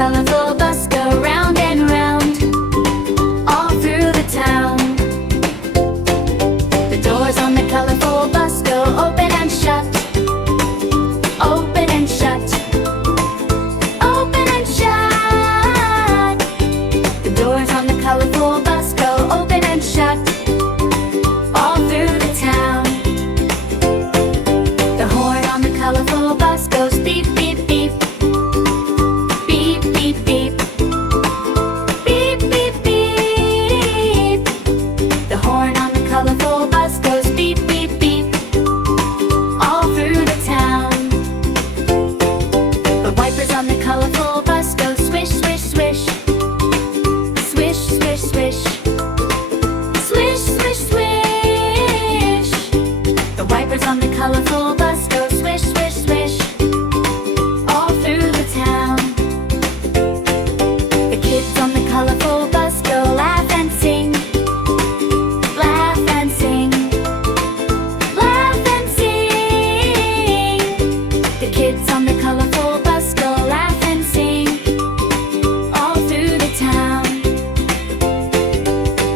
colorful bus go round and round, all through the town. The doors on the colorful bus go open and shut, open and shut, open and shut. The doors on the colorful bus go open and shut, all through the town. The horn on the colorful bus goes beep, beep, beep. Beep, beep, beep. Beep, beep, beep. The horn on the colorful bus goes beep, beep, beep, all through the town. The wipers on the colorful bus go swish, swish, swish. Swish, swish, swish. Swish, swish, swish. The wipers on the colorful bus go swish, swish, swish, all through the town. The kids on the colorful bus go laugh and sing, laugh and sing, laugh and sing. The kids on the colorful bus go laugh and sing, all through the town.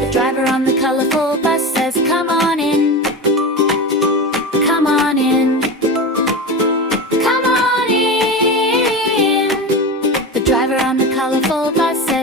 The driver on the colorful bus says, "Come on in, come on in, come on in." The driver on the colorful bus says,